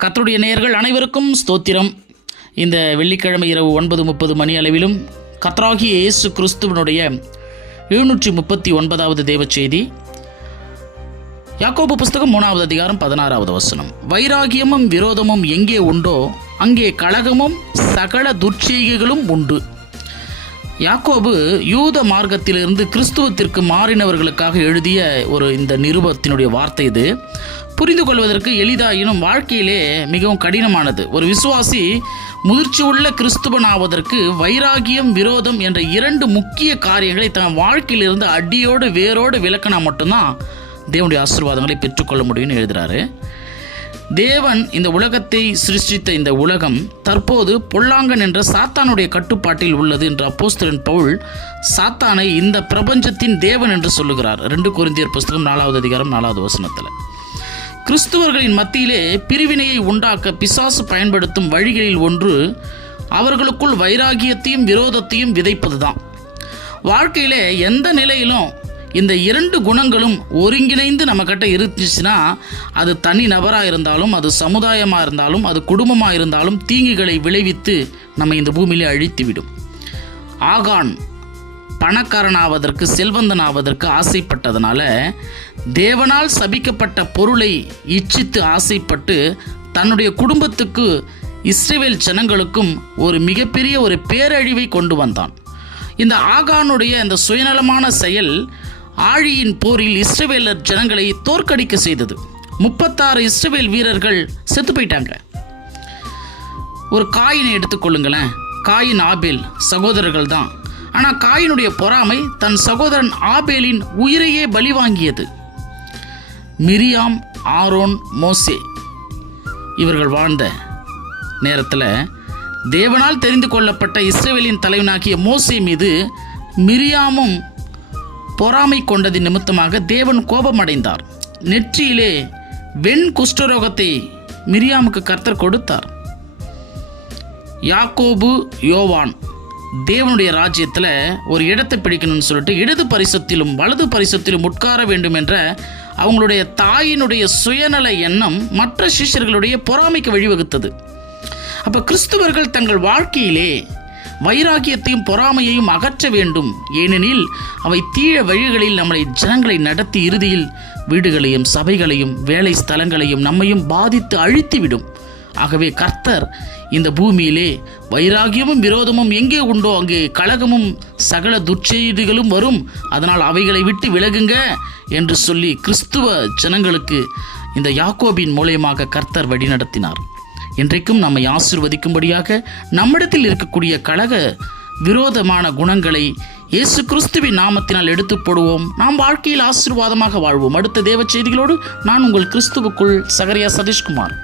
கர்த்தருடைய நேயர்கள் அனைவருக்கும் ஸ்தோத்திரம். இந்த வெள்ளிக்கிழமை இரவு 9:30 மணி அளவிலும் கர்த்தராகிய இயேசு கிறிஸ்துவனுடைய 739வது தேவ செய்தி, யாக்கோபு புஸ்தகம் 3வது அதிகாரம் 16வது வசனம். வைராகியமும் விரோதமும் எங்கே உண்டோ அங்கே கலகமும் சகல துர்ச்செய்கைகளும் உண்டு. யாக்கோபு யூத மார்க்கத்திலிருந்து கிறிஸ்துவத்திற்கு மாறினவர்களுக்காக எழுதிய இந்த நிருபத்தினுடைய வார்த்தை இது. புரிந்து கொள்வதற்கு எளிதாயினும் வாழ்க்கையிலே மிகவும் கடினமானது. ஒரு விசுவாசி முதிர்ச்சி உள்ள கிறிஸ்துவனாவதற்கு வைராகியம், விரோதம் என்ற 2 முக்கிய காரியங்களை தன் வாழ்க்கையிலிருந்து அடியோடு வேரோடு விலக்கினா மட்டும்தான் தேவனுடைய ஆசீர்வாதங்களை பெற்றுக்கொள்ள முடியும்னு எழுதுகிறாரு. தேவன் இந்த உலகத்தை சிருஷ்டித்த இந்த உலகம் தற்போது பொல்லாங்கன் என்ற சாத்தானுடைய கட்டுப்பாட்டில் உள்ளது என்று அப்போஸ்தலன் பவுல் சாத்தானை இந்த பிரபஞ்சத்தின் தேவன் என்று சொல்லுகிறார். 2 கொரிந்தியர் புஸ்தகம் 4வது அதிகாரம் 4வது வசனத்தில். கிறிஸ்துவர்களின் மத்தியிலே பிரிவினையை உண்டாக்க பிசாசு பயன்படுத்தும் வழிகளில் ஒன்று அவர்களுக்குள் வைராகியத்தையும் விரோதத்தையும் விதைப்பது தான். வாழ்க்கையிலே எந்த நிலையிலும் இந்த 2 குணங்களும் ஒருங்கிணைந்து நம்மக்கிட்ட இருந்துச்சுன்னா, அது தனி நபராக இருந்தாலும், அது சமுதாயமாக இருந்தாலும், அது குடும்பமாக இருந்தாலும் தீங்குகளை விளைவித்து நம்ம இந்த பூமியிலே அழித்துவிடும். ஆகான் பணக்காரனாவதற்கு, செல்வந்தனாவதற்கு ஆசைப்பட்டதுனால தேவனால் சபிக்கப்பட்ட பொருளை இச்சித்து ஆசைப்பட்டு தன்னுடைய குடும்பத்துக்கு, இஸ்ரவேல் ஜனங்களுக்கும் ஒரு மிகப்பெரிய பேரழிவை கொண்டு வந்தான். இந்த ஆகானுடைய அந்த சுயநலமான செயல் ஆழியின் போரில் இஸ்ரவேலர் ஜனங்களை தோற்கடிக்க செய்தது. 36 இஸ்ரவேல் வீரர்கள் செத்து போயிட்டாங்க. ஒரு காயினை எடுத்துக்கொள்ளுங்களேன். காயின், ஆபேல் சகோதரர்கள் தான். ஆனால் காயினுடைய பொறாமை தன் சகோதரன் ஆபேலின் உயிரையே பலி வாங்கியது. மிரியாம், ஆரோன், மோசே இவர்கள் வாழ்ந்த நேரத்தில் தேவனால் தெரிந்து கொள்ளப்பட்ட இஸ்ரவேலின் தலைவனாகிய மோசே மீது மிரியாமும் பொறாமை கொண்டது நிமித்தமாக தேவன் கோபமடைந்தார். நெற்றியிலே வெண் குஷ்டரோகத்தை மிரியாமுக்கு கர்த்தர் கொடுத்தார். யாக்கோபு, யோவான் தேவனுடைய ராஜ்யத்தில் ஒரு இடத்தை பிடிக்கணும்னு சொல்லிட்டு இடது பரிசத்திலும் வலது பரிசத்திலும் உட்கார வேண்டும் என்ற அவங்களுடைய தாயினுடைய சுயநல எண்ணம் மற்ற சிஷ்யர்களுடைய பொறாமைக்கு வழிவகுத்தது. அப்போ கிறிஸ்துவர்கள் தங்கள் வாழ்க்கையிலே வைராகியத்தையும் பொறாமையையும் அகற்ற வேண்டும். ஏனெனில் அவை தீய வழிகளில் ஜனங்களை நடத்தி இறுதியில் வீடுகளையும் சபைகளையும் வேலை ஸ்தலங்களையும் நம்மையும் பாதித்து அழித்துவிடும். ஆகவே கர்த்தர் இந்த பூமியிலே வைராகியமும் விரோதமும் எங்கே உண்டோ அங்கே கலகமும் சகல துர்ச்செய்திகளும் வரும், அதனால் அவைகளை விட்டு விலகுங்க என்று சொல்லி கிறிஸ்துவ ஜனங்களுக்கு இந்த யாக்கோபின் மூலமாக கர்த்தர் வழிநடத்தினார். இன்றைக்கும் நம்மை ஆசீர்வதிக்கும்படியாக நம்மிடத்தில் இருக்கக்கூடிய கலக விரோதமான குணங்களை இயேசு கிறிஸ்துவின் நாமத்தினால் எடுத்து போடுவோம். நாம் வாழ்க்கையில் ஆசீர்வாதமாக வாழ்வோம். அடுத்த தேவ செய்திகளோடு நான் உங்கள் கிறிஸ்துவுக்குள் சகரியா சதீஷ்குமார்.